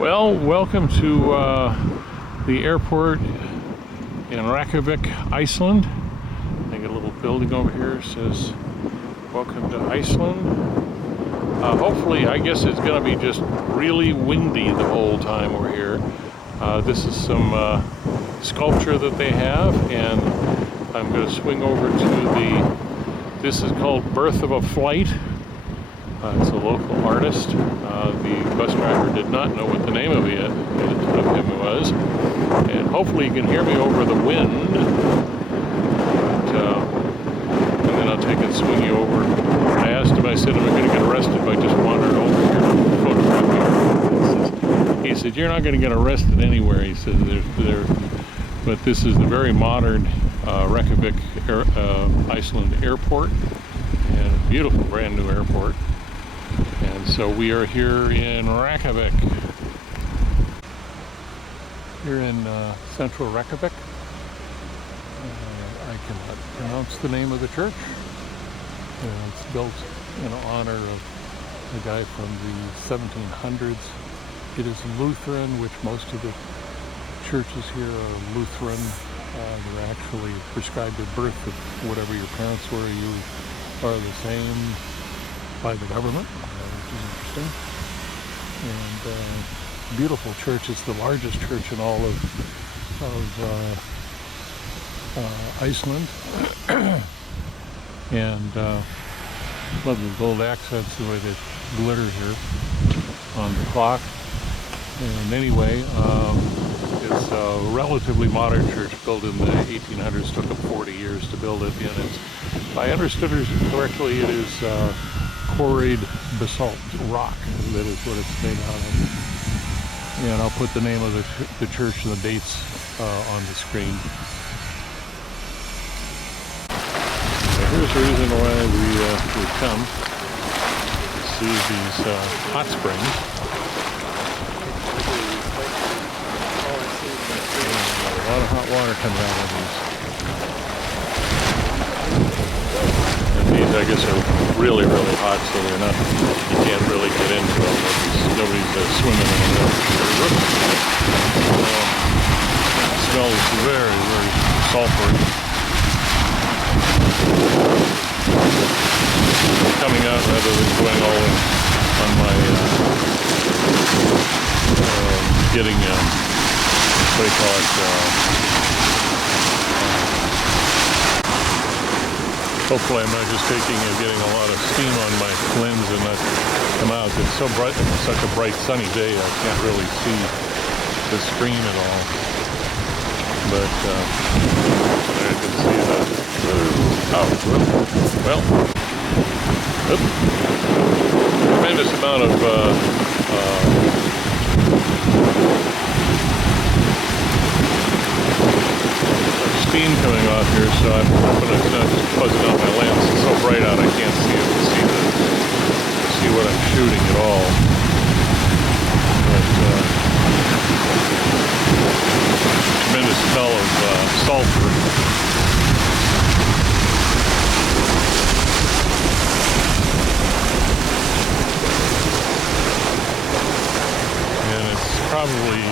Well, welcome to the airport in Reykjavik, Iceland. I got a little building over here that says, "Welcome to Iceland." Hopefully, I guess it's going to be just really windy the whole time we're here. This is some sculpture that they have, and I'm going to swing over to this is called Birth of a Flight. It's a local artist. The bus driver did not know what the name of him was, and hopefully you can hear me over the wind. And then I'll take and swing you over. I asked him, I said, am I going to get arrested if I just wandered over here to photograph you? He said, you're not going to get arrested anywhere. He said, but this is a very modern Reykjavik, Iceland airport, and a beautiful brand new airport. And so we are here in Reykjavik, here in central Reykjavik. I cannot pronounce the name of the church. It's built in honor of a guy from the 1700s. It is Lutheran, which most of the churches here are Lutheran. They're actually prescribed at birth of whatever your parents were. You are the same by the government, which is interesting. And beautiful church. It's the largest church in all of Iceland. And love the gold accents, the way they glitter here on the clock. And anyway, it's a relatively modern church built in the 1800s. Took them 40 years to build it. And it's, if I understood it correctly, it is quarried basalt rock. That is what it's made out of. And I'll put the name of the church and the dates on the screen. Here's the reason why we come to see these hot springs. And a lot of hot water comes out of these. And these, I guess, are really, really hot, so they're not. You can't really get into them. Nobody's swimming in them. It smells very, very sulfury. Coming out rather than going all in on my getting what do you call it? Hopefully I'm not just getting a lot of steam on my lens and not come out. It's so bright, it's such a bright sunny day. I can't really see the screen at all. But I can see that. Well, tremendous amount of steam coming off here, so I'm hoping it's not just buzzing out my lens. It's so bright out I can't see what I'm shooting at all. But tremendous smell of sulfur. Probably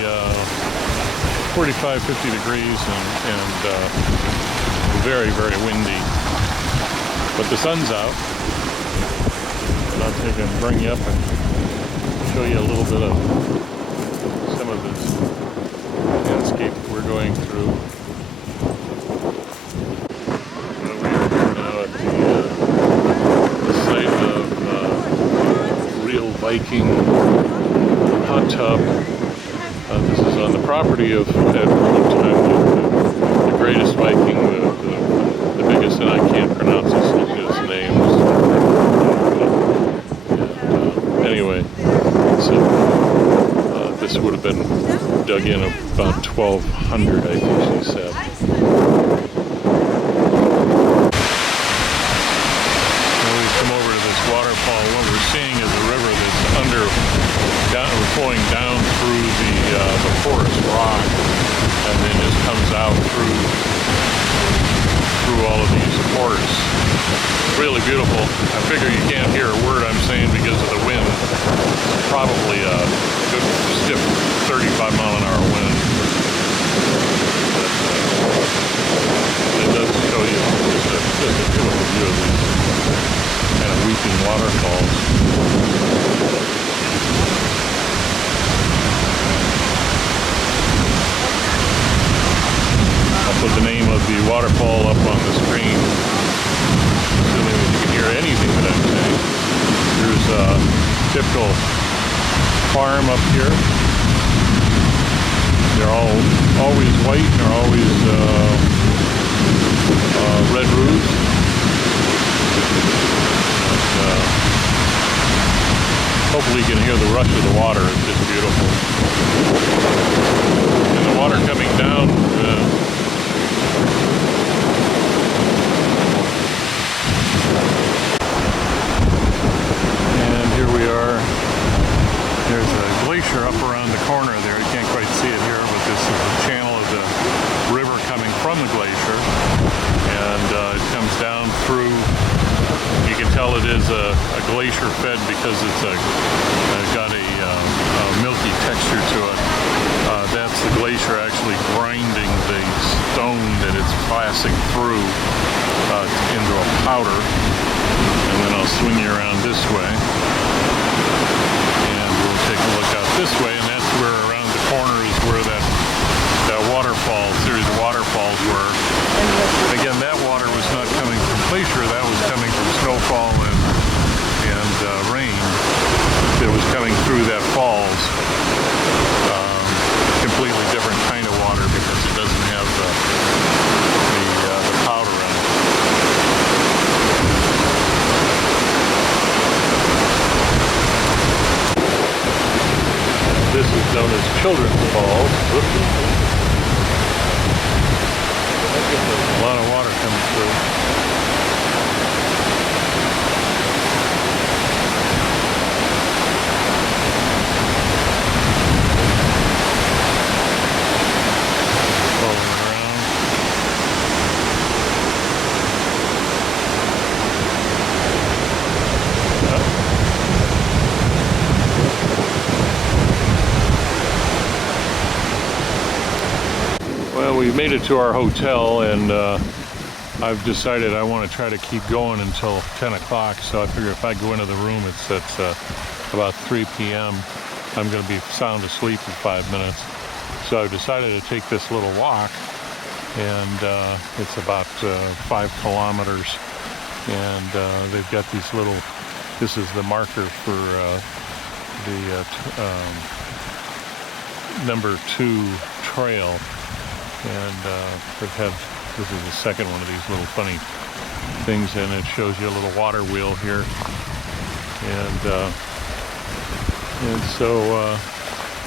45, 50 degrees and very, very windy. But the sun's out. And I'll take and bring you up and show you a little bit of some of this landscape we're going through. We are here now at the site of Real Viking hot tub. This is on the property of, at one time, the greatest Viking, the biggest, and I can't pronounce his name. Anyway, so this would have been dug in about 1200, I think she said. When we come over to this waterfall, what we're seeing is a river that's flowing down through the forest rock, and then just comes out through all of these forests. Really beautiful. I figure you can't hear a word I'm saying because of the wind. Probably a good stiff 35-mile-an-hour wind. But, it does show you just a beautiful view of these kind of weeping waterfalls. I'll put the name of the waterfall up on the screen, assuming that you can hear anything that I'm saying. There's a typical farm up here. They're always white, and they're always red roofs. But, hopefully you can hear the rush of the water. It's just beautiful. And the water coming down and here we are. There's a glacier up around the corner there. You can't quite see it here, but this is the channel of the river coming from the glacier. And it comes down through. You can tell it is a glacier fed because it's got a milky texture to it. That's the glacier actually grinding the stone that it's passing through into a powder. And then I'll swing you around this way. And we'll take a look out this way, and that's where around the corner is where that waterfall, series of waterfalls were. Again, that water was not coming from glacier, that was coming from snowfall and rain that was coming through that falls. Completely different kind of water because it doesn't have the powder in it. This is known as Children's Falls. A lot of water coming through. Rolling around. Well, we made it to our hotel, and I've decided I want to try to keep going until 10 o'clock, so I figure if I go into the room, it's at about 3 p.m. I'm going to be sound asleep in 5 minutes. So I've decided to take this little walk, and it's about 5 kilometers, and they've got these little, this is the marker for the number 2 trail, and this is the second one of these little funny things, and it shows you a little water wheel here, and so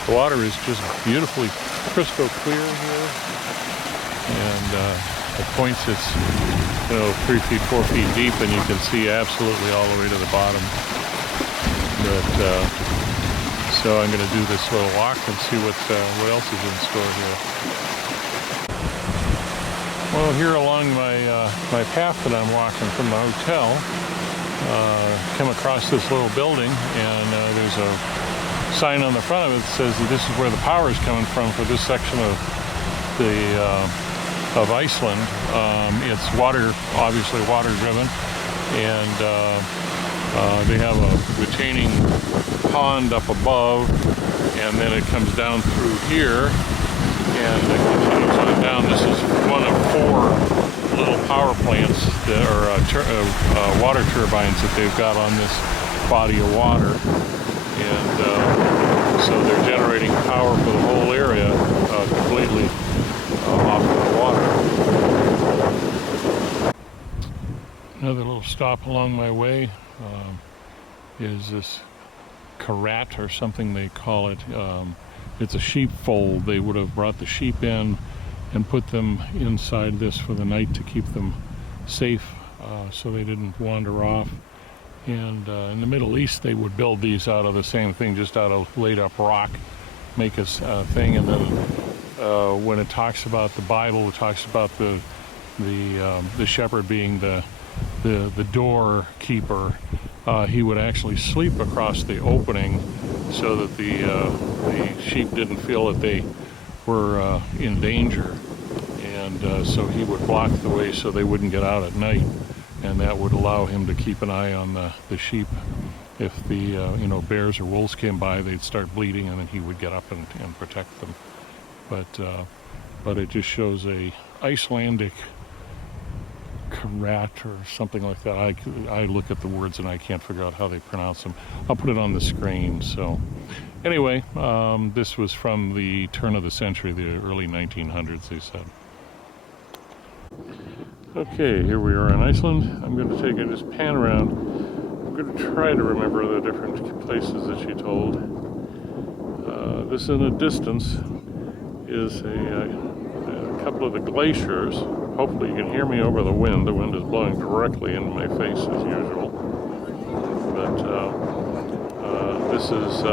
the water is just beautifully crystal clear here, and at points it's 3 feet, 4 feet deep, and you can see absolutely all the way to the bottom. But so I'm going to do this little walk and see what else is in store here. Well, here along my path that I'm walking from the hotel, come across this little building, and there's a sign on the front of it that says that this is where the power is coming from for this section of Iceland. It's obviously water driven, and they have a retaining pond up above, and then it comes down through here and it continues on down. This is one of 4 little power plants that are water turbines that they've got on this body of water, and so they're generating power for the whole area completely off of the water. Another little stop along my way is this karat, or something they call it. It's a sheep fold. They would have brought the sheep in and put them inside this for the night to keep them safe, so they didn't wander off. And in the Middle East, they would build these out of the same thing, just out of laid up rock, make a thing. And then when it talks about the Bible, it talks about the shepherd being the doorkeeper, he would actually sleep across the opening so that the sheep didn't feel that they were in danger. And so he would block the way so they wouldn't get out at night, and that would allow him to keep an eye on the sheep. If the bears or wolves came by, they'd start bleeding, and then he would get up and protect them. But it just shows a Icelandic karat or something like that. I look at the words and I can't figure out how they pronounce them. I'll put it on the screen. So anyway, this was from the turn of the century, the early 1900s, they said. Okay, here we are in Iceland. I'm going to take and just pan around. I'm going to try to remember the different places that she told. This in the distance is a couple of the glaciers. Hopefully you can hear me over the wind. The wind is blowing directly into my face as usual. But this is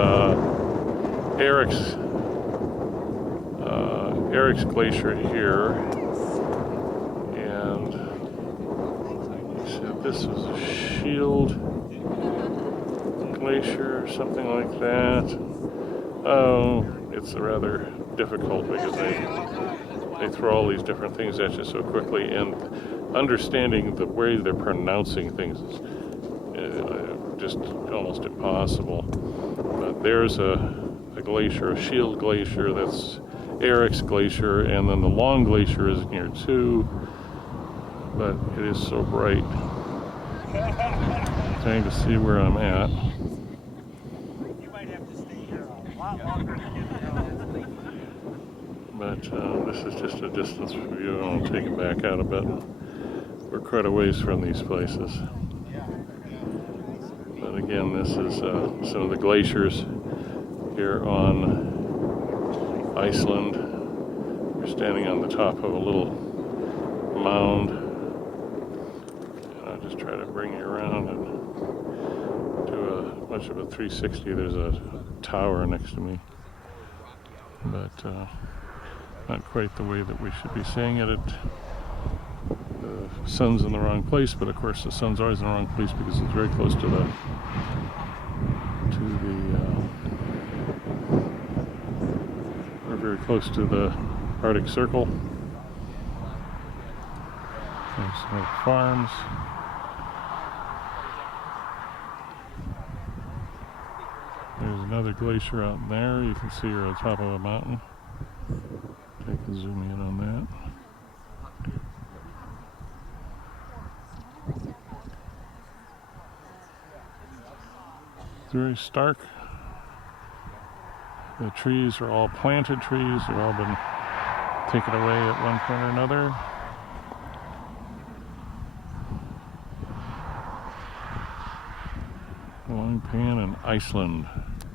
Eric's Glacier here. And he said this is a Shield Glacier or something like that. Oh, it's rather difficult because they throw all these different things at you so quickly, and understanding the way they're pronouncing things is just almost impossible. But there's a glacier, a Shield Glacier, that's Eric's Glacier, and then the Long Glacier is near too, but it is so bright. Trying to see where I'm at. You might have to stay here a lot longer than you. But this is just a distance view. I'll take it back out a bit. We're quite a ways from these places. But again, this is some of the glaciers here on Iceland. We're standing on the top of a little mound. And I'll just try to bring you around and do much of a 360. There's a tower next to me. But not quite the way that we should be seeing it. The sun's in the wrong place, but of course the sun's always in the wrong place because it's very close to the we're very close to the Arctic Circle. There's some farms. There's another glacier out there. You can see her on top of a mountain. Take a zoom in on that. It's very stark. The trees are all planted trees. They've all been taken away at one point or another. Long pan in Iceland.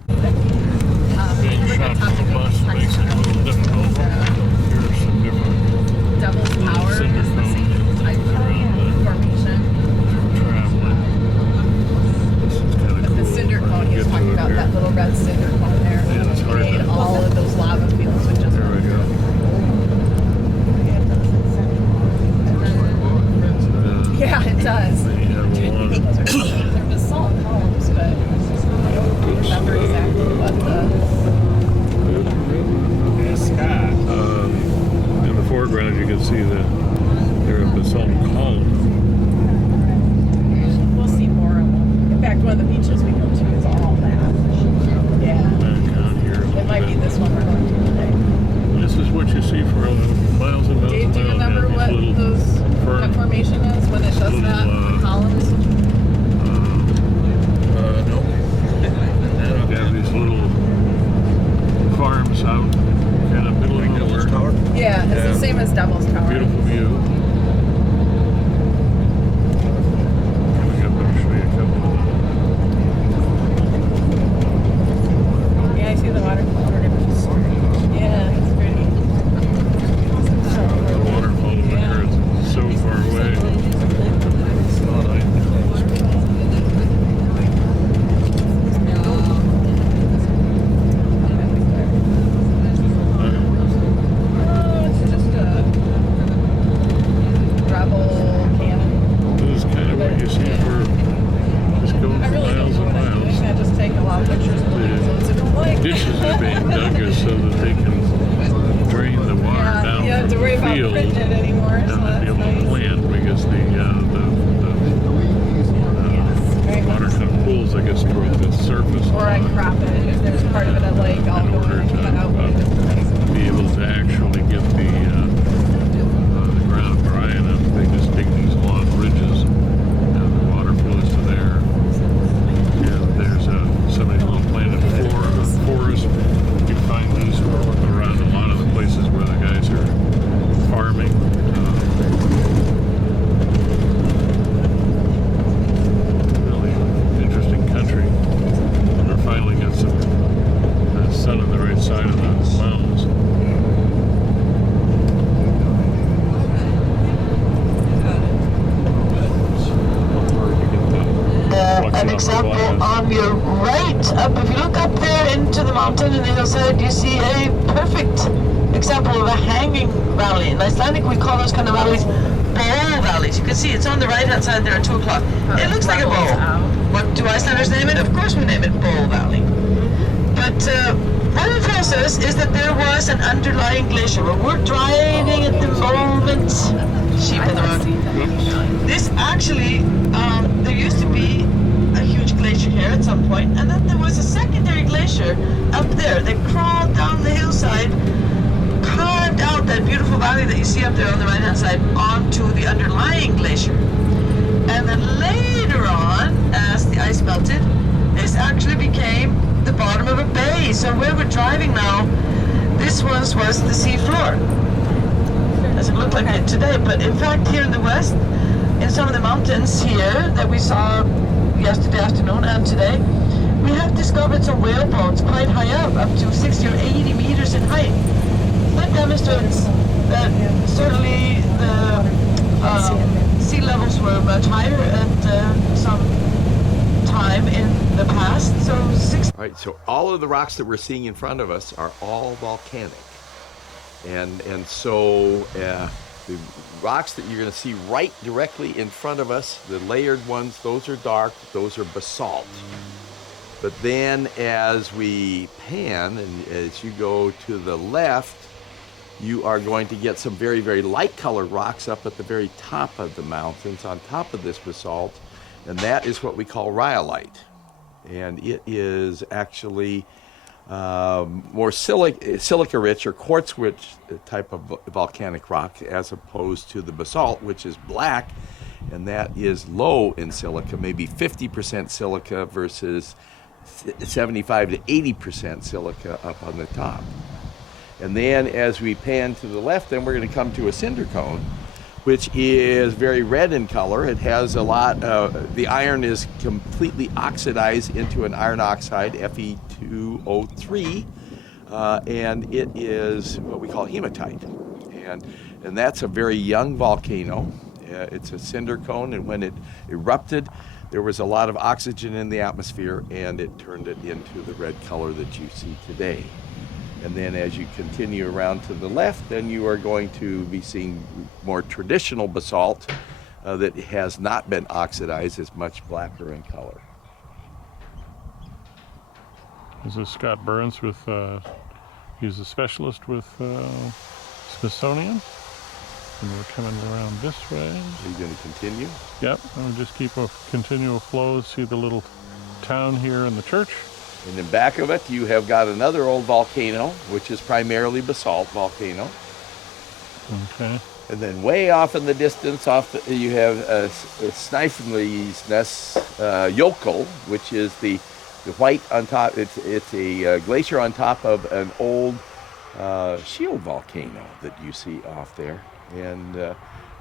Being shot from the bus makes it a little difficult. Here's some different Devil's Tower cinder is the cones same type of formation. traveling. This is kind of But cool. the cinder cone he was Get talking to it about, here. that little red cinder cone there, Yeah, it's hard made to- all of those lava fields with just There we go. Yeah, it does. They have a lot of There was salt columns, but I don't remember exactly what in the foreground you can see they're a basalt column. we'll see more of them. In fact, one of the beaches we go to is all that. Yeah. Back out here. It might be this one we're going to today. This is what you see for miles and miles Dave, and do you miles. remember These what little that formation is when it does little, that? The columns? No. They have these little farms out kind of middle of nowhere. Yeah, it's the same as Devil's Tower. Beautiful view. Coming up, I'll show you a couple of them. Yeah, I see the waterfall. Yeah, it's pretty. The waterfall from here is so far away. Thought I'd Oh, it's just a surface. Or I crop it. If there's part of it I like, I'll go in and cut out one different. Be able to actually get the ground dry enough. They just dig these long ridges, and the water flows to there. And there's somebody's little planted forest. You find these around a lot of the places where the guys are farming. Really interesting country. We're finally got some sun on the right side of the mountains. An example on your right, up if you look up there into the mountain on the hillside, you see a perfect example of a hanging valley. In Icelandic, we call those kind of valleys bowl valleys. You can see it's on the right hand side there at 2 o'clock. It looks like a bowl. What do Icelanders name it? Of course we name it Bowl Valley. But what it tells us is that there was an underlying glacier. Where we're driving at the moment, sheep on the road. This actually, there used to be a huge glacier here at some point, and then there was a secondary glacier up there that crawled down the hillside, carved out that beautiful valley that you see up there on the right hand side onto the underlying glacier. And then later on, as the ice melted, this actually became the bottom of a bay. So where we're driving now, this was the sea floor. Doesn't look like it today, but in fact here in the west, in some of the mountains here that we saw yesterday afternoon and today, we have discovered some whale bones quite high up to 60 or 80 meters in height. That demonstrates that certainly the sea levels were much higher at some time in the past. So All right, so all of the rocks that we're seeing in front of us are all volcanic. And so the rocks that you're going to see right directly in front of us, the layered ones, those are dark, those are basalt. But then as we pan and as you go to the left, you are going to get some very, very light colored rocks up at the very top of the mountains on top of this basalt. And that is what we call rhyolite. And it is actually more silica-rich or quartz-rich type of volcanic rock as opposed to the basalt, which is black, and that is low in silica, maybe 50% silica versus 75 to 80% silica up on the top. And then as we pan to the left, then we're going to come to a cinder cone, which is very red in color. It has a lot, the iron is completely oxidized into an iron oxide, Fe2O3, and it is what we call hematite. And that's a very young volcano. It's a cinder cone, and when it erupted, there was a lot of oxygen in the atmosphere, and it turned it into the red color that you see today. And then as you continue around to the left, then you are going to be seeing more traditional basalt that has not been oxidized, is much blacker in color. This is Scott Burns with, he's a specialist with Smithsonian. And we're coming around this way. Are you going to continue? Yep, and we'll just keep a continual flow. See the little town here and the church. And in back of it, you have got another old volcano, which is primarily basalt volcano. Okay. And then way off in the distance, you have a Snæfellsnes Jökull, which is the white on top. It's a glacier on top of an old shield volcano that you see off there. And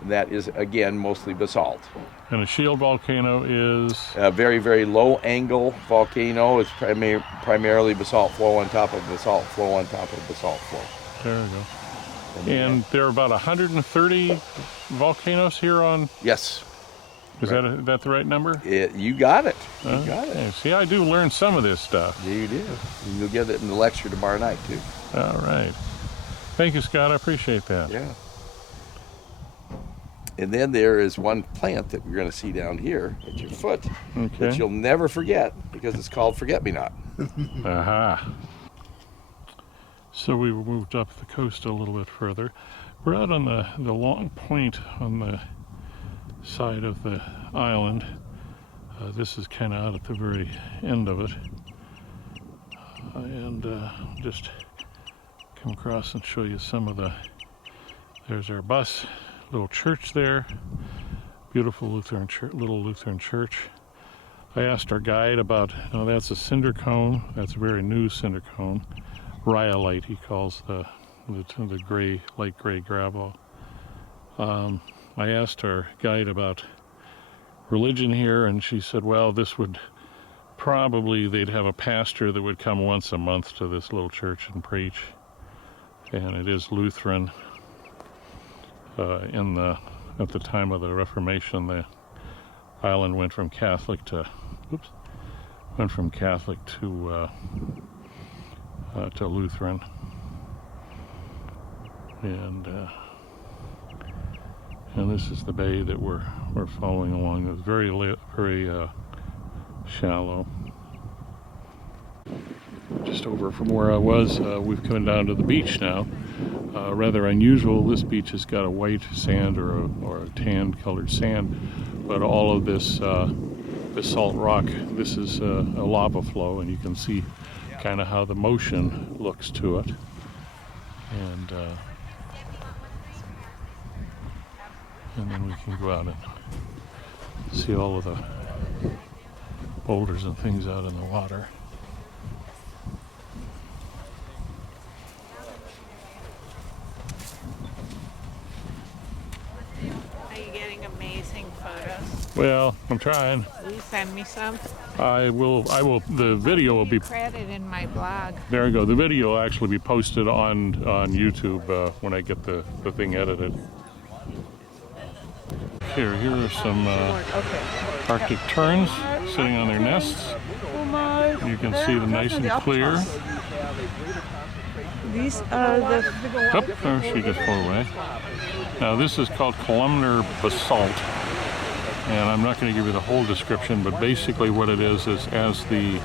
that is, again, mostly basalt. And a shield volcano is? A very, very low angle volcano. It's primarily basalt flow on top of basalt flow on top of basalt flow. There we go. And there are about 130 volcanoes here on? Yes. Is that the right number? You got it. You got it. See, I do learn some of this stuff. Yeah, you did. You'll get it in the lecture tomorrow night, too. All right. Thank you, Scott. I appreciate that. Yeah. And then there is one plant that we're going to see down here at your foot that you'll never forget because it's called forget-me-not. Aha. So we moved up the coast a little bit further. We're out on the long point on the side of the island. This is kind of out at the very end of it. And just come across and show you some of the, there's our bus, little church there, beautiful Lutheran church, little Lutheran church. I asked our guide about, oh, that's a cinder cone, that's a very new cinder cone, rhyolite he calls the gray, light gray gravel. I asked our guide about religion here, and she said, well, this would probably, they'd have a pastor that would come once a month to this little church and preach, and it is Lutheran. At the time of the Reformation, the island went from Catholic to Lutheran, and this is the bay that we're following along. It's very shallow. Just over from where I was, we've come down to the beach now. Rather unusual. This beach has got a white sand or a tan colored sand, but all of this basalt rock, this is a lava flow, and you can see kind of how the motion looks to it. And then we can go out and see all of the boulders and things out in the water. Are you getting amazing photos? Well, I'm trying. Will you send me some? I will. The video will be. Credit in my blog. There you go. The video will actually be posted on YouTube when I get the thing edited. Here are some Arctic terns sitting on their nests. You can see them nice and clear. These are the. Oh, there she just flew away. Now this is called columnar basalt, and I'm not going to give you the whole description, but basically what it is as the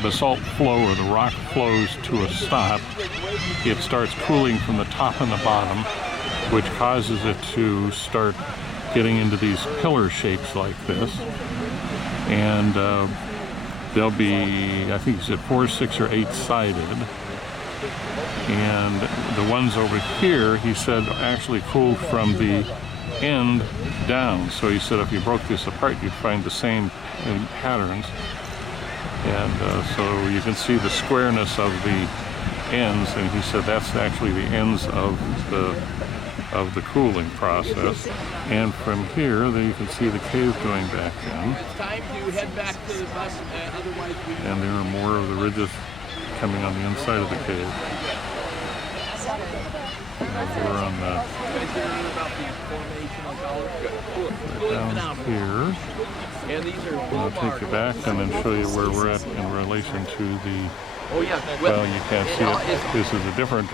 basalt flow or the rock flows to a stop, it starts cooling from the top and the bottom, which causes it to start getting into these pillar shapes like this. And they'll be, I think he said 4, 6, or 8 sided. And the ones over here, he said, actually cool from the end down. So he said if you broke this apart, you'd find the same patterns. And so you can see the squareness of the ends, and he said that's actually the ends of the cooling process. And from here, then you can see the cave going back in. It's time to head back to the bus, otherwise we... And there are more of the ridges coming on the inside of the cave. And we're on the down here. And these are I'll take you back and then show you where we're at in relation to the... Oh yeah. Well, you can't see it. This is a different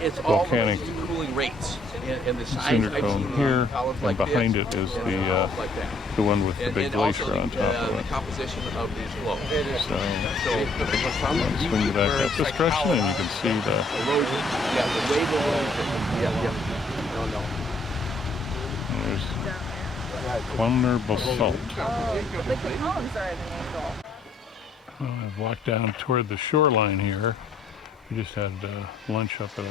it's all volcanic cooling rates. And the size cinder I've cone seen here, columns and like behind this, it is like that. the one with the And big also glacier on top of the it. composition of these flows. So So swing you back up this direction, and you can see the erosion. Yeah, the wave erosion. Yeah. No. there's columnar basalt. Like the columns are at an angle. I've walked down toward the shoreline here. We just had lunch up at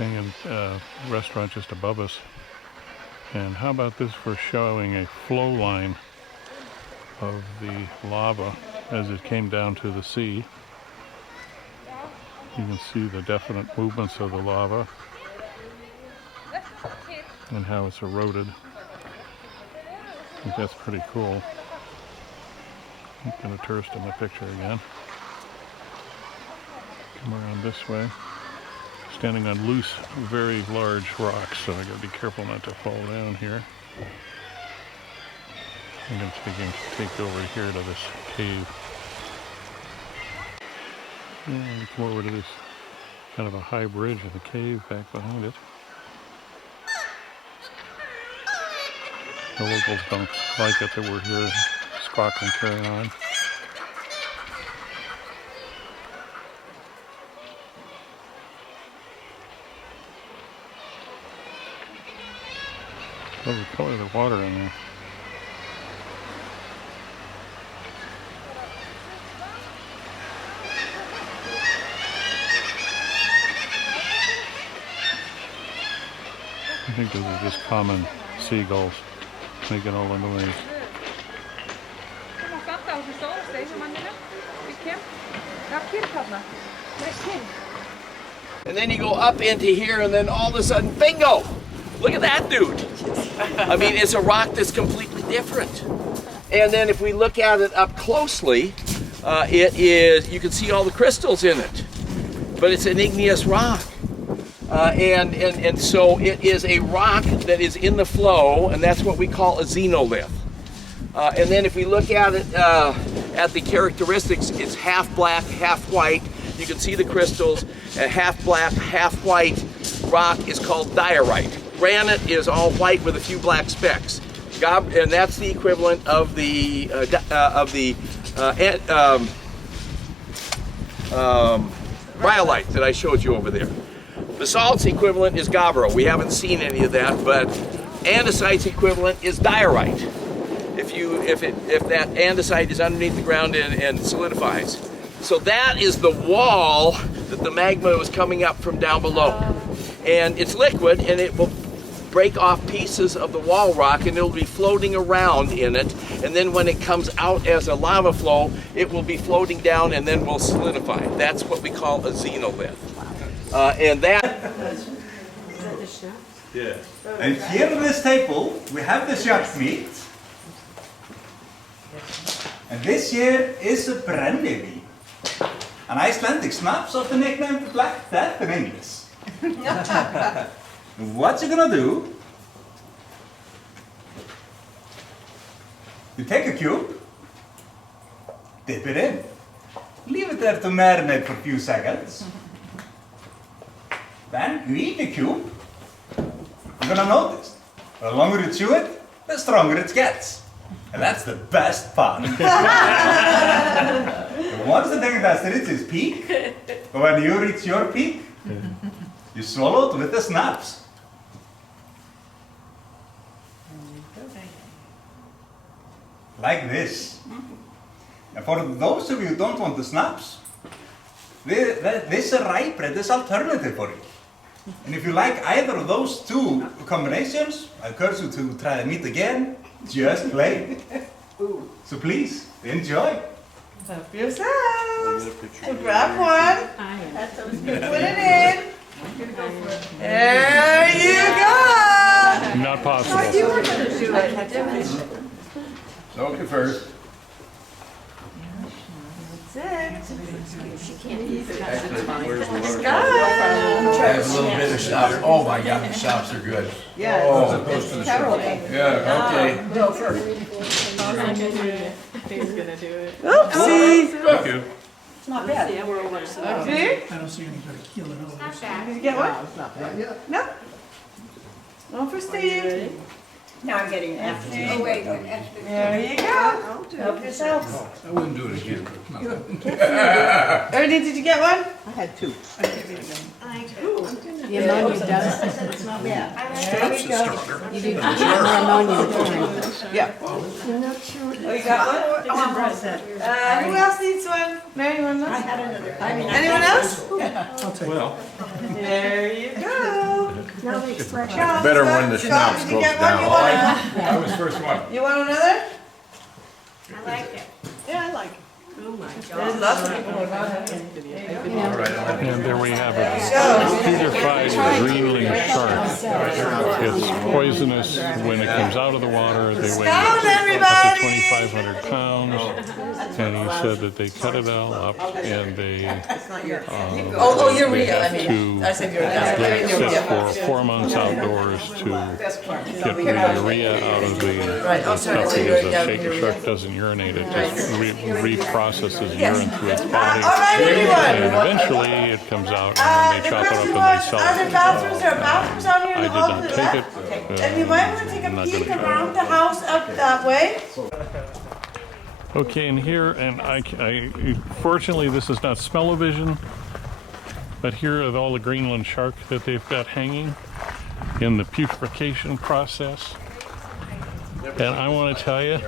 a restaurant just above us. And how about this for showing a flow line of the lava as it came down to the sea. You can see the definite movements of the lava and how it's eroded. I think that's pretty cool. I'm going to tourist in the picture again. Come around this way. Standing on loose, very large rocks, so I got to be careful not to fall down here. I'm going to take over here to this cave. And come over to this kind of a high bridge with a cave back behind it. The locals don't like it that we're here squawking, carrying on. Love the color of the water in there. I think those are just common seagulls making all the noise. And then you go up into here, and then all of a sudden, bingo! Look at that dude. I mean, it's a rock that's completely different. And then if we look at it up closely, you can see all the crystals in it. But it's an igneous rock. And so it is a rock that is in the flow, and that's what we call a xenolith. And then if we look at it, at the characteristics, it's half black, half white. You can see the crystals. A half black, half white rock is called diorite. Granite is all white with a few black specks. And that's the equivalent of the rhyolite that I showed you over there. Basalt's equivalent is gabbro. We haven't seen any of that, but andesite's equivalent is diorite. If that andesite is underneath the ground and solidifies. So that is the wall that the magma was coming up from down below. And it's liquid, and it will break off pieces of the wall rock, and it'll be floating around in it. And then when it comes out as a lava flow, it will be floating down and then will solidify. That's what we call a xenolith. And that... Yeah. And here on this table, we have the shark meat. And this here is a brennivín. An Icelandic snaps, often nicknamed Black Death in English. What you're gonna do, you take a cube, dip it in, leave it there to marinate for a few seconds. Then you eat the cube. You're gonna notice, the longer you chew it, the stronger it gets. And that's the best part. Once the thing has reached its peak, but when you reach your peak, you swallow it with the snaps. Like this. And for those of you who don't want the snaps, this rye bread is alternative for you. And if you like either of those two combinations, I encourage you to try the meat again, just plain. So please, enjoy. Help yourselves. So grab one. Put it in. There you go. Not possible. You were going to do it. Soak it first. That's it. I have a little bit of shops. Oh my God, the shops are good. Yeah. Oh, Yeah, okay. Go first. He's gonna do it. Oopsie. Thank you. It's not bad. Yeah, we're over. Okay. I don't see anybody killing over Not this. bad. Did you get one? No. One for Steve. Now I'm getting an F. Oh, wait. There you go. Help yourselves. I wouldn't do it again. Ernie, did you get one? I had two. The ammonia does. It's not bad. There you go. You do more ammonia with time. Yeah. Oh, you got one? Who else needs one? Mary, you want one? I had another. Anyone else? I'll take it. There you go. Better when the schnapps Did you goes get one? You down. want another? I was first one. You want another? I like it. Yeah, I like it. Oh my There's lots of people who want it. And there we have it. So, Peter-fried Greenland shark. It's poisonous when it comes out of the water. They weigh up to everybody! 2,500 pounds. And he said that they cut it all up and they you're they real. have to said you're let it sit for 4 months outdoors to get the urea out of the stuff, because the shaker shark doesn't urinate. It just reprocesses urine through its body. All right, everyone. And eventually it comes out and they The chop it up person and wants, they are sell there it. bathrooms? There are bathrooms out here in I the did hall not to the take left. it. And you might want to take I'm a not peek gonna try. around the house up that way. Okay, and here, and I fortunately this is not smell-o-vision, but here are all the Greenland shark that they've got hanging in the putrefaction process. And I want to tell you,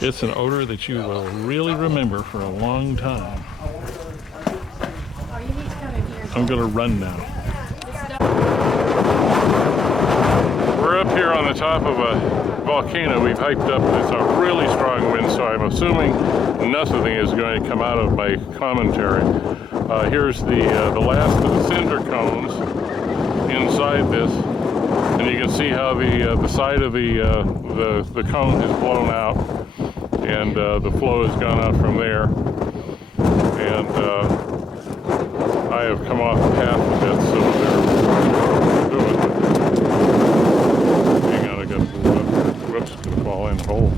it's an odor that you will really remember for a long time. I'm going to run now. the top of a volcano. We've hiked up. It's a really strong wind, so I'm assuming nothing is going to come out of my commentary. Here's the last of the cinder cones inside this, and you can see how the side of the cone has blown out, and the flow has gone out from there. And I have come off the path a bit, so they're doing. Hang on, I got to move up. Whoops, gonna fall in the hole.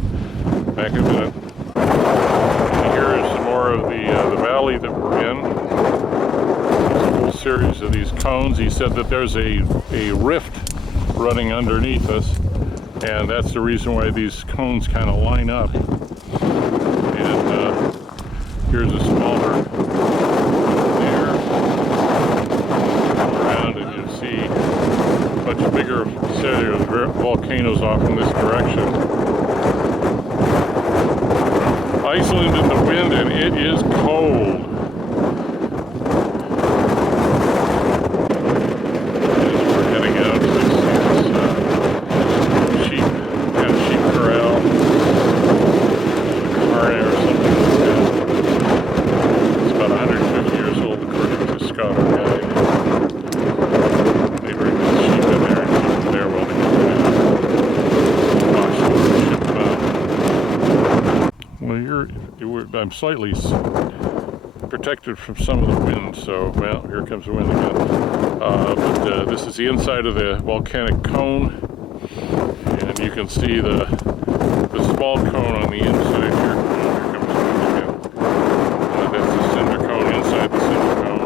Back a minute. And here is some more of the valley that we're in. There's a whole series of these cones. He said that there's a rift running underneath us, and that's the reason why these cones kind of line up. And here's a smaller there. Come around and you see much bigger set of volcanoes off in this direction. Iceland in the wind, and it is cold. As we're heading out, this sheep corral, carne or something like that. It's about 150 years old, according to Scott, our guide. They bring the sheep in there and keep them there while they come back. Well, I'm slightly protected from some of the wind, so, well, here comes the wind again. But this is the inside of the volcanic cone, and you can see the small cone on the inside here. Here comes the wind again. That's the cinder cone inside the cinder cone.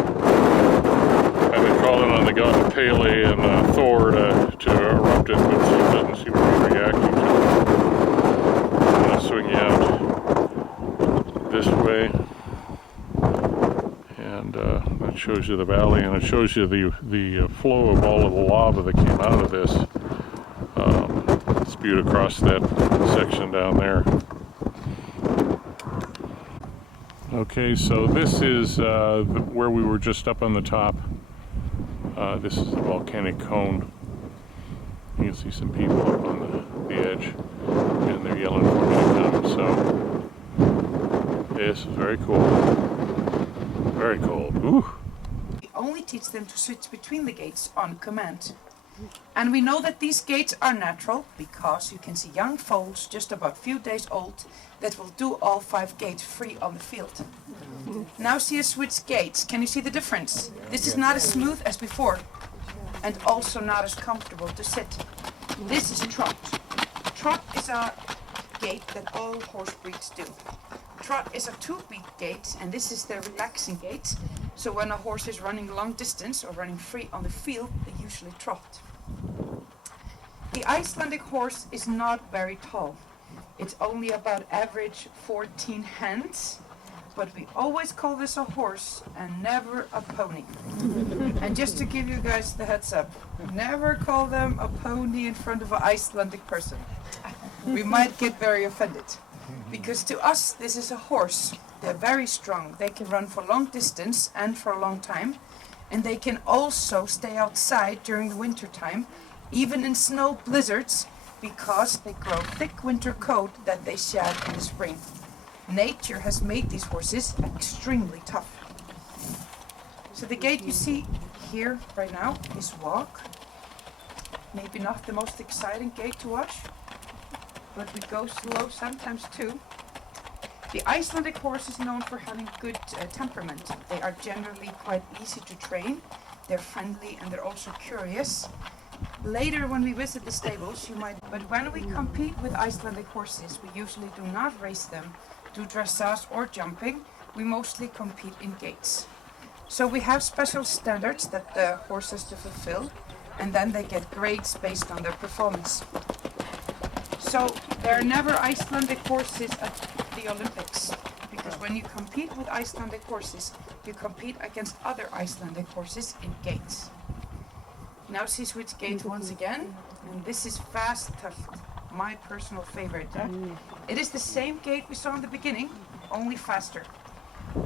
I've been calling on the god Pele and Thor to erupt it, but it doesn't seem to be reacting to it. I'm going to swing you out this way, and that shows you the valley, and it shows you the flow of all of the lava that came out of this, spewed across that section down there. Okay, so this is where we were just up on the top. This is the volcanic cone. You can see some people up on the edge, and they're yelling for me to come, so this is very cool. Very cold. Ooh. We only teach them to switch between the gates on command. And we know that these gates are natural because you can see young foals just about a few days old that will do all 5 gates free on the field. Now see us switch gates. Can you see the difference? This is not as smooth as before, and also not as comfortable to sit. This is trot. Trot is a gait that all horse breeds do. Trot is a 2-beat gait, and this is the relaxing gait. So when a horse is running long distance or running free on the field, they usually trot. The Icelandic horse is not very tall. It's only about average 14 hands, but we always call this a horse and never a pony. And just to give you guys the heads up, never call them a pony in front of an Icelandic person. We might get very offended. Because to us, this is a horse. They're very strong. They can run for long distance and for a long time. And they can also stay outside during the winter time, even in snow blizzards, because they grow thick winter coat that they shed in the spring. Nature has made these horses extremely tough. So the gait you see here right now is walk. Maybe not the most exciting gait to watch, but we go slow sometimes too. The Icelandic horse is known for having good temperament. They are generally quite easy to train. They're friendly and they're also curious. Later when we visit the stables, but when we compete with Icelandic horses, we usually do not race them, do dressage or jumping. We mostly compete in gaits. So we have special standards that the horse has to fulfill, and then they get grades based on their performance. So there are never Icelandic horses at the Olympics, because when you compete with Icelandic horses, you compete against other Icelandic horses in gaits. Now see switch gait once again, and this is fast tuft, my personal favorite. It is the same gait we saw in the beginning, only faster.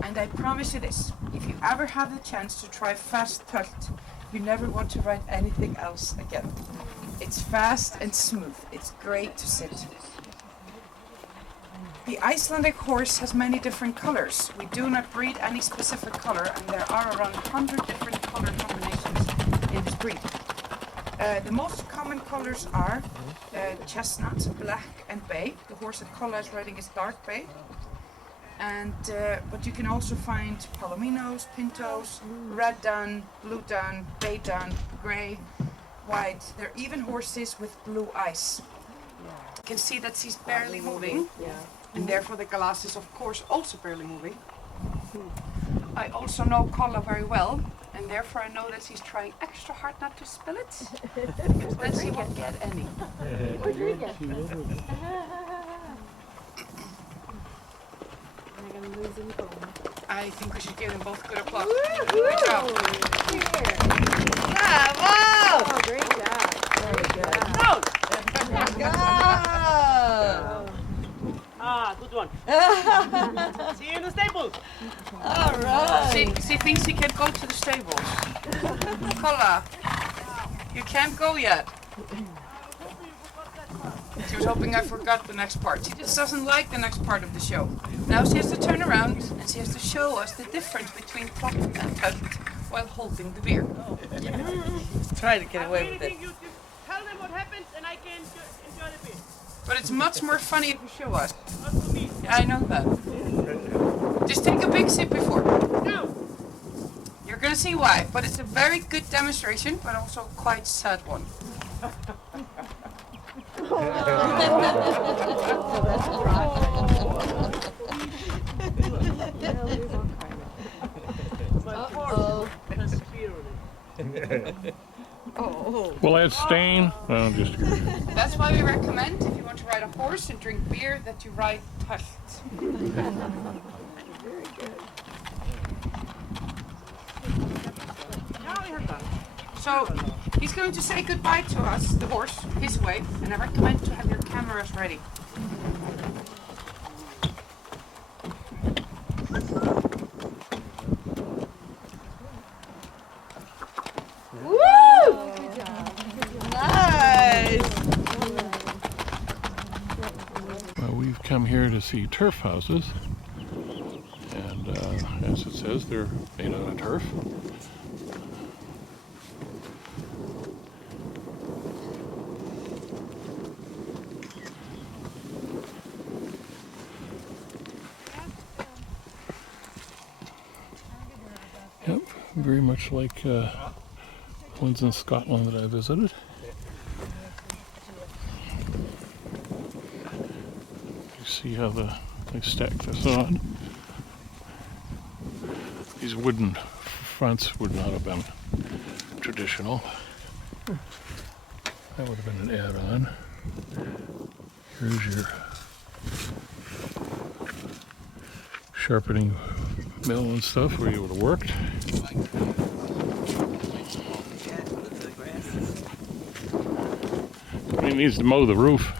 And I promise you this, if you ever have the chance to try fast tuft, you never want to ride anything else again. It's fast and smooth. It's great to sit. The Icelandic horse has many different colors. We do not breed any specific color, and there are around 100 different color combinations in this breed. The most common colors are chestnut, black, and bay. The horse that Kolla is riding is dark bay. And but you can also find palominos, pintos, red dun, blue dun, bay dun, grey, white. There are even horses with blue eyes. You can see that she's barely moving, and therefore the glass is of course also barely moving. I also know Kolla very well, and therefore I know that she's trying extra hard not to spill it, because then she won't get any. I think we should give them both good applause. Good job. Oh, great job. Very good. Ah, good one. See you in the stables. All right. She thinks she can go to the stables. Kolla, you can't go yet. She was hoping I forgot the next part. She just doesn't like the next part of the show. Now she has to turn around and she has to show us the difference between plot and tuft while holding the beer. Try to get I away really with it. think you just tell them what happens and I can enjoy the beer. But it's much more funny if you show us. Not for me. Yeah, I know that. Just take a big sip before. No. You're gonna see why, but it's a very good demonstration, but also quite sad one. Will that stain? No, just That's why we recommend, if you want to ride a horse and drink beer, that you ride tucht. So he's going to say goodbye to us, the horse, his way, and I recommend to have your cameras ready. Well, we've come here to see turf houses, and as it says, they're made out of turf. Yep, very much like ones in Scotland that I visited. You see how they stack this on. These wooden fronts would not have been traditional. That would have been an add-on. Here's your sharpening mill and stuff where you would have worked. He needs to mow the roof.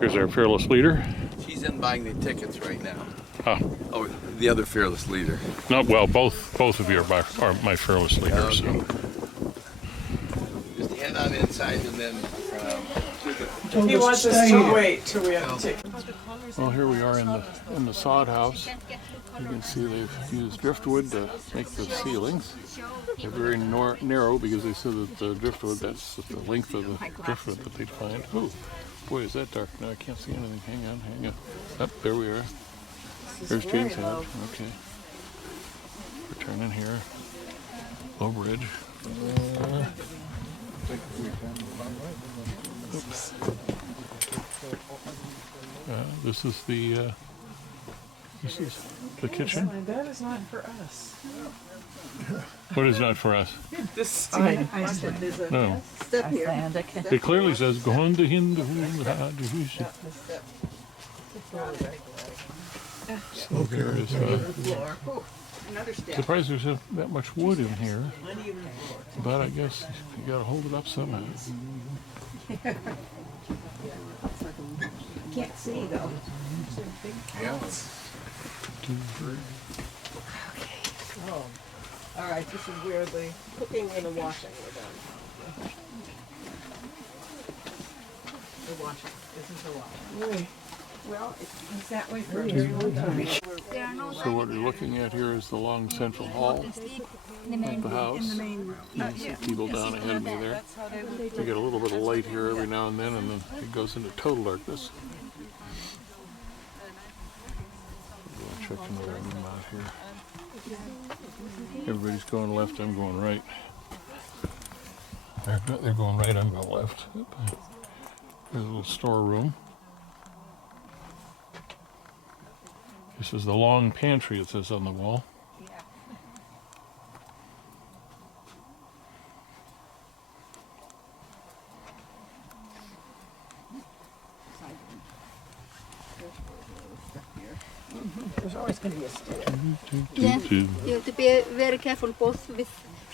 Here's our fearless leader. She's in buying the tickets right now. Ah, Oh, the other fearless leader. no, well, both of you are my fearless leaders. Okay. Just head on inside and then He wants us to wait till we have to take. Well, here we are in the sod house. You can see they've used driftwood to make the ceilings. They're very narrow because they said that the driftwood, that's the length of the driftwood that they'd find. Oh, boy, is that dark now. I can't see anything. Hang on. Up, there we are. There's James Head. Okay. We're turning here. Low bridge. Oops. This is the kitchen. That is not for us. What is not for us? This sign. There's a No. step here. It clearly says "Gehonde Hinde Hunde Hüse." So there is. Another step. Surprised there's that much wood in here, but I guess you got to hold it up somehow. can't see though. Oh. All right, this is where the cooking and the washing were done. The washing, isn't the washing? Well, it's that way for a very long time. So what you're looking at here is the long central hall of the house. You see people down ahead of me there. You get a little bit of light here every now and then it goes into total darkness. I'll check another room out here. Everybody's going left, I'm going right. They're going right, I'm going left. There's a little storeroom. This is the long pantry, it says on the wall. There's always going to be a stair. Yeah, you have to be very careful both with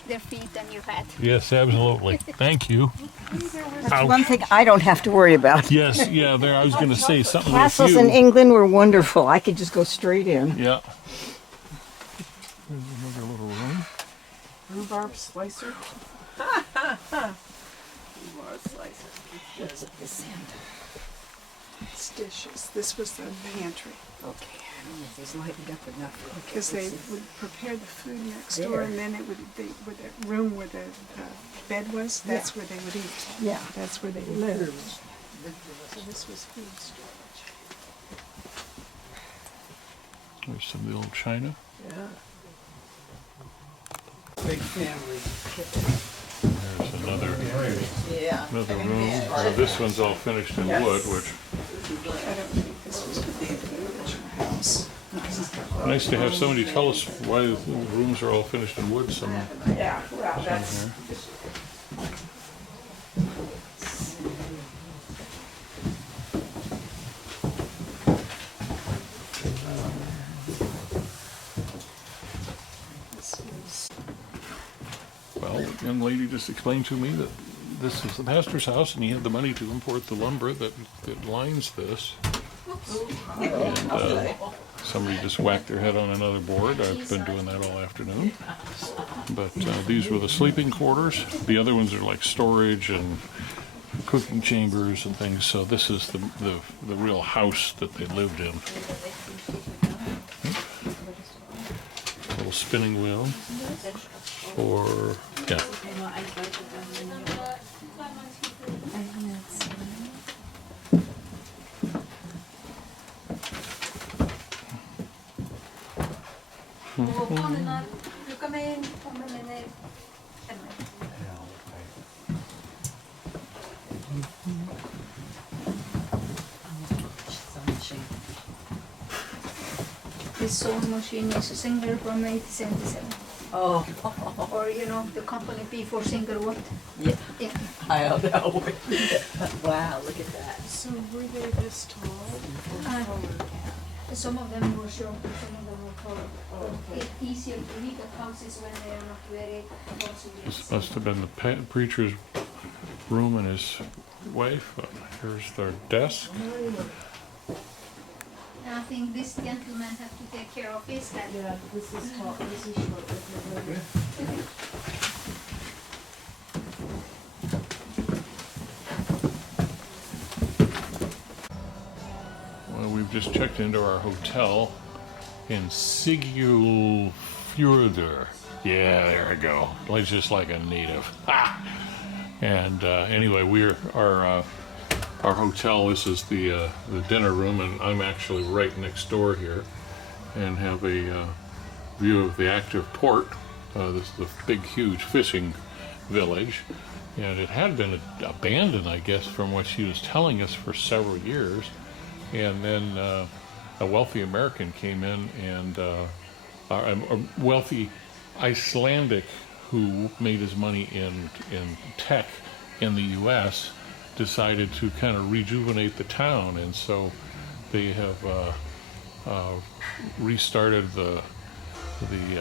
their feet and your head. Yes, absolutely. Thank you. That's one thing I don't have to worry about. Yes, yeah, there. I was going to say something with Castles you. in England were wonderful. I could just go straight in. Yeah. There's another little room. Rhubarb slicer. Rhubarb slicer. What's at this end? It's dishes. This was the pantry. Okay. I don't know if it's lightened up enough. Because they would prepare the food next door, and then it would with the room where the bed was. That's where they would eat. Yeah. That's where they lived. So this was food storage. There's some of the old china. Yeah. Big family. There's another Yeah. room. Well, this one's all finished in wood, which I don't think this was the original house. nice to have somebody tell us why the rooms are all finished in wood. Yeah. Well, that's. Here. Well, the young lady just explained to me that this is the pastor's house, and he had the money to import the lumber that lines this. And somebody just whacked their head on another board. I've been doing that all afternoon. But these were the sleeping quarters. The other ones are like storage and cooking chambers and things. So this is the real house that they lived in. A little spinning wheel. Or, yeah. This sewing machine is a Singer from 1877. Oh. Or, you know, the company before Singer what? Yeah. Yeah. I don't know. Wow, look at that. So were they this tall? Some of them were short, some of them were taller. It's easier to read at houses when they are not very This must have been the preacher's room and his wife. Here's their desk. I think this gentleman has to take care of his head. Yeah, this is tall. This is short. Well, we've just checked into our hotel in Siglufjordur. Yeah, there we go. It's just like a native. Ah! And anyway, our hotel. This is the dinner room, and I'm actually right next door here, and have a view of the active port. This is a big, huge fishing village, and it had been abandoned, I guess, from what she was telling us for several years. And then a wealthy American came in, and a wealthy Icelandic who made his money in tech in the U.S. decided to kind of rejuvenate the town, and so they have restarted the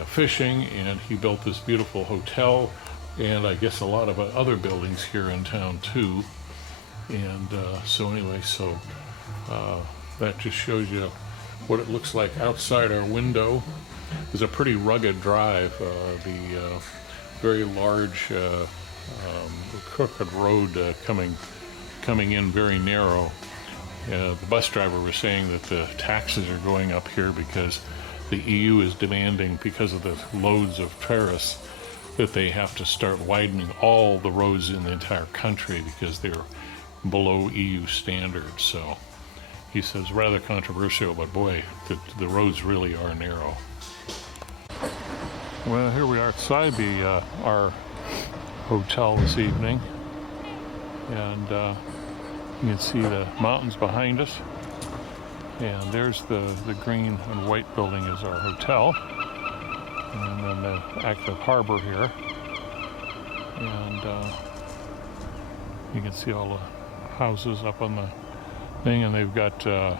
fishing, and he built this beautiful hotel, and I guess a lot of other buildings here in town too. And so anyway, so That just shows you what it looks like outside our window. It's a pretty rugged drive. The very large crooked road coming in very narrow. The bus driver was saying that the taxes are going up here because the EU is demanding, because of the loads of tourists, that they have to start widening all the roads in the entire country because they're below EU standards. So he says rather controversial, but boy, the roads really are narrow. Well, here we are outside our hotel this evening, and you can see the mountains behind us, and there's the green and white building is our hotel, and then the active harbor here, and you can see all the houses up on the thing, and they've got a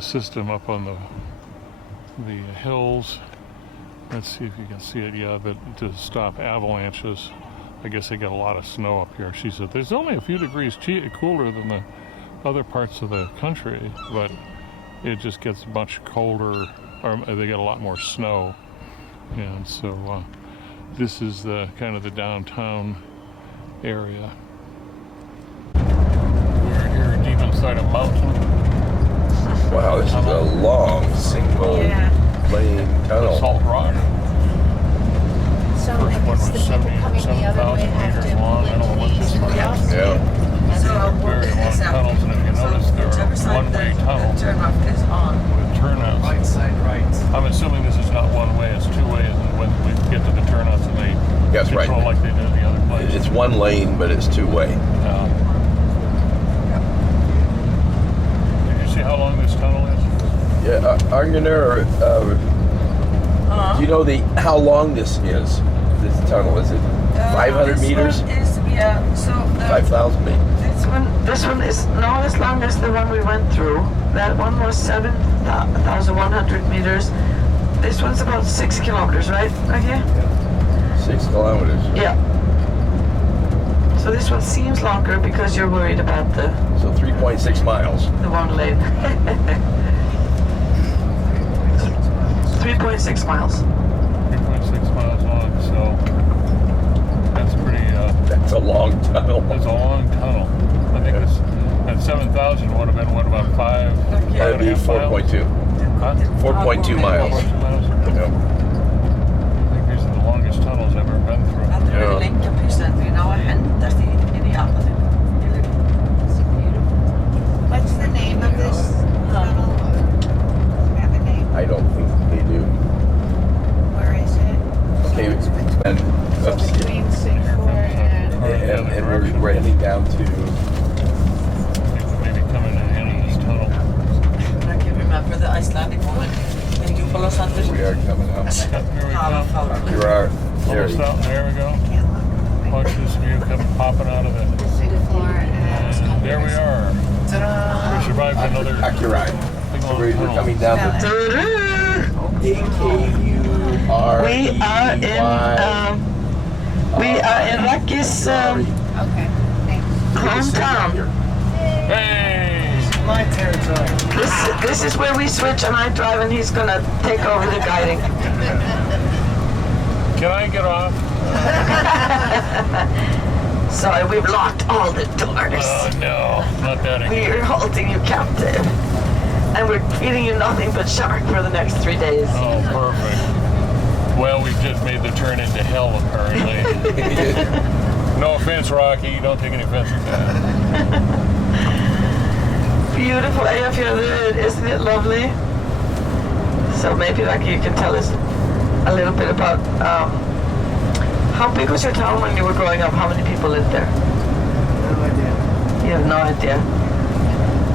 system up on the hills. Let's see if you can see it. Yeah, to stop avalanches. I guess they get a lot of snow up here. She said there's only a few degrees cooler than the other parts of the country, but it just gets much colder, or they get a lot more snow. And so this is the kind of the downtown area. We're here deep inside a mountain. Wow, this is a long single lane tunnel. Salt rock. So I First one guess was the people coming the other way 77,000 have meters to long. I don't know what this one is. Yeah. They're very long tunnels, and if you notice, they're one-way tunnels Turnoff is on. with turnouts. Right side, right. I'm assuming this is not one way; it's two ways. And when we get to the turnouts, and they That's right. control like they did the other place. It's one lane, but it's two-way. Did you see how long this tunnel is? Yeah, Argener, do you know how long this is? This tunnel, is it 500 meters? Is, yeah, so 5,000 meters? this one is not as long as the one we went through. That one was 7,100 meters. This one's about 6 kilometers, right? Okay? 6 kilometers. Yeah. So this one seems longer because you're worried about the So 3.6 miles. one lane. 3.6 miles. 3.6 miles long, so that's pretty. That's a long tunnel. That's a long tunnel. I think it's at 7,000 would have been what, about 5? That'd be 4.2. Huh? 4.2 miles. 4.2 miles. Yeah. I think these are the longest tunnels I've ever been through. What's the name of this tunnel? Have a name? I don't think they do. Where is it? Okay, and Between Singapore and we're heading down to. I think we may be coming to the end of this tunnel. I can remember the Icelandic woman in Djúpalóðssandur. We are coming up. Here we go. Here are. Almost out. There we go. Watch this view coming popping out of it. Singapore and There we are. We survived another Accurate. big So long we're tunnel. coming down to AKUR. We are in Rocky's okay, thanks. hometown. Hey! My territory. This is where we switch and I drive and he's gonna take over the guiding. Can I get off? Sorry, we've locked all the doors. Oh no, not that again. We're holding you captive. And we're feeding you nothing but shark for the next 3 days. Oh, perfect. Well, we've just made the turn into hell, apparently. No offense, Rocky. Don't take any offense at that. Beautiful Eyjafjörður, isn't it lovely? So maybe Rocky, you can tell us a little bit about how big was your town when you were growing up? How many people lived there? No idea. You have no idea.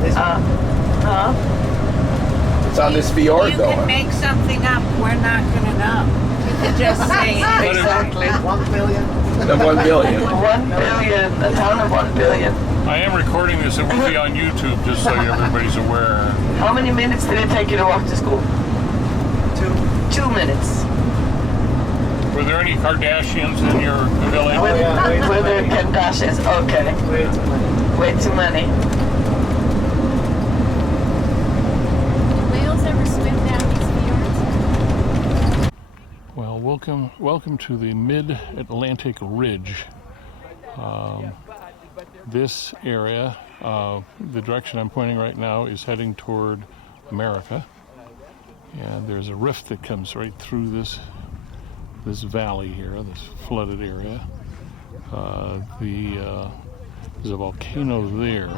This It's on this fjord, You though. can make something up, we're not gonna know. You can just say it. Exactly. 1 billion. The 1 billion. 1 billion, a town of 1 billion. I am recording this. It will be on YouTube, just so everybody's aware. How many minutes did it take you to walk to school? 2 minutes. Were there any Kardashians in your village? Were there Kardashians? Okay. Way too many. Way too many. Welcome to the Mid-Atlantic Ridge. This area, the direction I'm pointing right now, is heading toward America, and there's a rift that comes right through this valley here, this flooded area. There's a volcano there,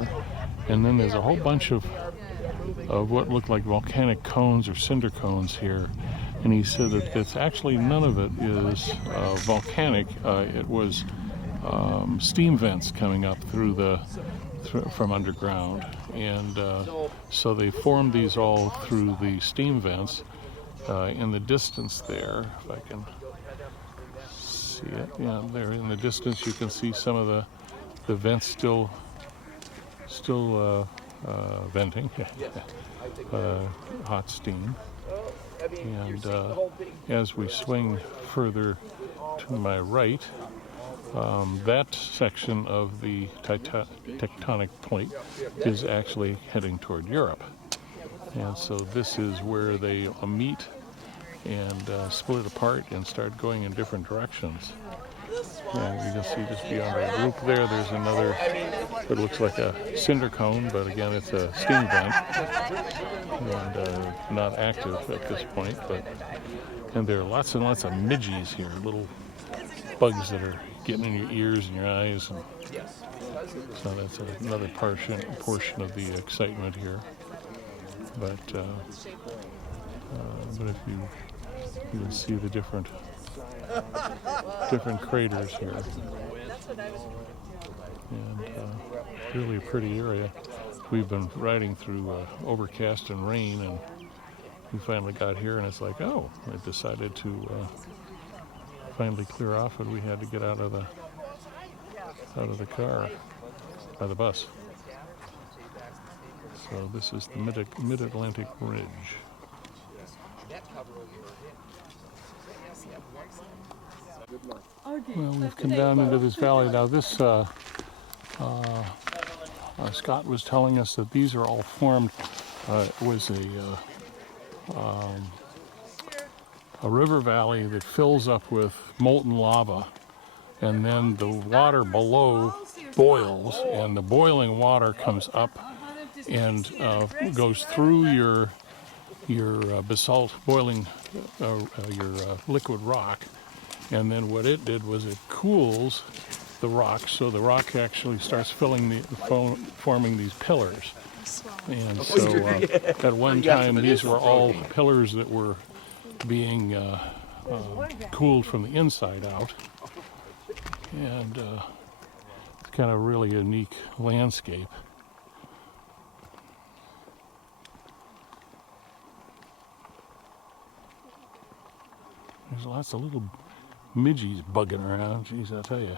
and then there's a whole bunch of what look like volcanic cones or cinder cones here. And he said that it's actually none of it is volcanic. It was steam vents coming up from underground, and so they formed these all through the steam vents. In the distance there, if I can see it, yeah, there in the distance you can see some of the vents still venting, hot steam. And as we swing further to my right, that section of the tectonic plate is actually heading toward Europe. And so this is where they meet and split apart and start going in different directions. And you can see just beyond the group there's another that looks like a cinder cone, but again it's a steam vent and not active at this point. And there are lots and lots of midges here, little bugs that are getting in your ears and your eyes, and so that's another portion of the excitement here. But if you can see the different craters here, and really a pretty area. We've been riding through overcast and rain, and we finally got here, and it's like, oh, it decided to finally clear off, and we had to get out of the car, by the bus. So this is the Mid-Atlantic Ridge. Well, we've come down into this valley now. This Scott was telling us that these are all formed. It was a river valley that fills up with molten lava, and then the water below boils, and the boiling water comes up and goes through your basalt, boiling your liquid rock, and then what it did was it cools the rock, so the rock actually starts forming these pillars. And so at one time these were all pillars that were being cooled from the inside out, and it's kind of really a unique landscape. There's lots of little midges bugging around. Geez, I'll tell you.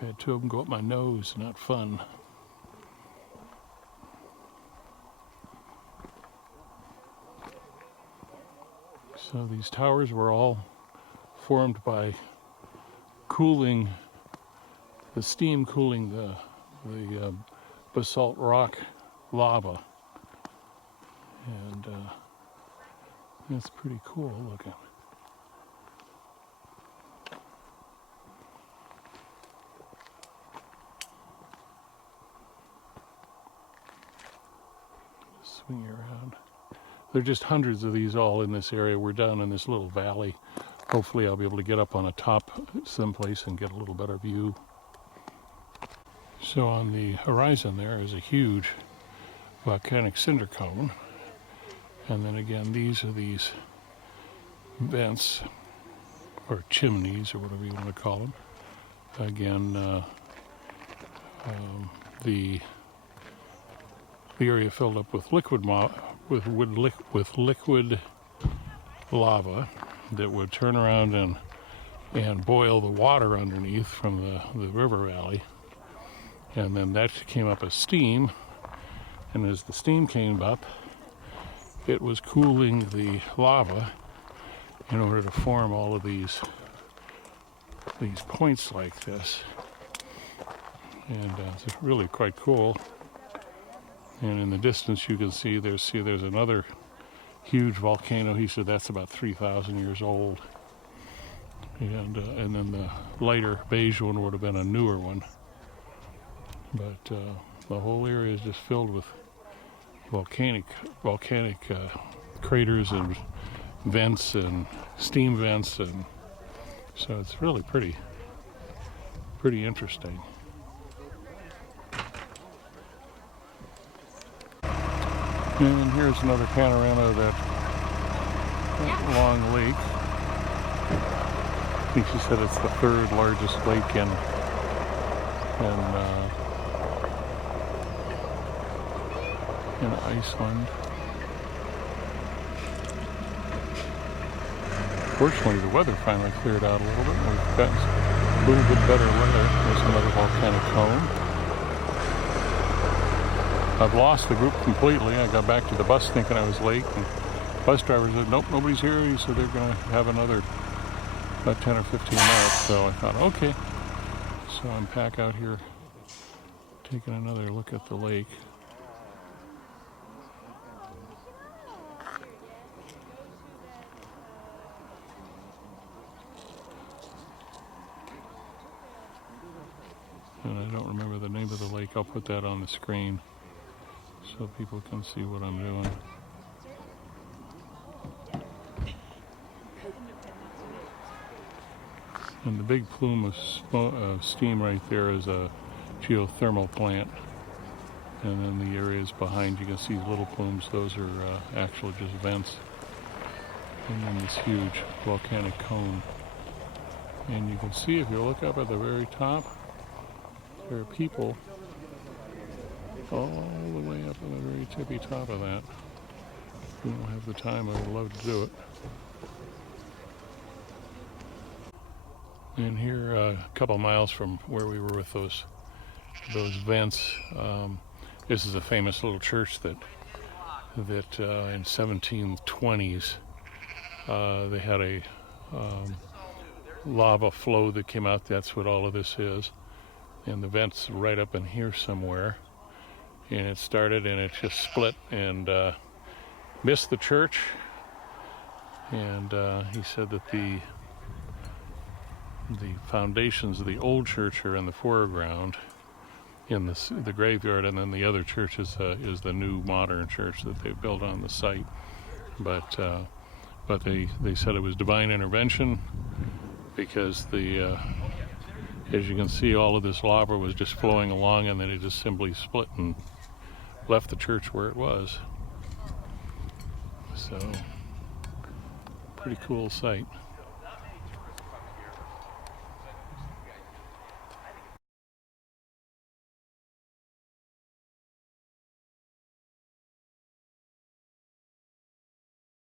I've had two of them go up my nose. Not fun. So these towers were all formed by cooling, the steam cooling the basalt rock lava. And it's pretty cool looking. Swing around. There are just hundreds of these all in this area. We're down in this little valley. Hopefully I'll be able to get up on a top someplace and get a little better view. So on the horizon there is a huge volcanic cinder cone. And then again, these are these vents, or chimneys, or whatever you want to call them. Again, the area filled up with liquid lava that would turn around and boil the water underneath from the river valley, and then that came up as steam. And as the steam came up, it was cooling the lava in order to form all of these points like this. And it's really quite cool. And in the distance you can see there's another huge volcano. He said that's about 3,000 years old. And then the lighter beige one would have been a newer one. But the whole area is just filled with volcanic craters and vents and steam vents, and so it's really pretty interesting. And here's another panorama of that long lake. I think she said it's the third largest lake in Iceland. Fortunately, the weather finally cleared out a little bit. We've got a little bit better weather. There's another volcanic cone. I've lost the group completely. I got back to the bus thinking I was late, and the bus driver said, nope, nobody's here. He said they're going to have another about 10 or 15 minutes. So I thought, okay. So I'm back out here taking another look at the lake. And I don't remember the name of the lake. I'll put that on the screen so people can see what I'm doing. And the big plume of steam right there is a geothermal plant. And then the areas behind, you can see little plumes. Those are actually just vents. And then this huge volcanic cone. And you can see, if you look up at the very top, there are people all the way up on the very tippy top of that. If we don't have the time, I would love to do it. And here, a couple miles from where we were with those vents, this is a famous little church that in 1720s they had a lava flow that came out. That's what all of this is. And the vent's right up in here somewhere. And it started and it just split and missed the church. And he said that the foundations of the old church are in the foreground in the graveyard, and then the other church is the new modern church that they built on the site. But they said it was divine intervention, because as you can see, all of this lava was just flowing along, and then it just simply split and left the church where it was. So, pretty cool sight.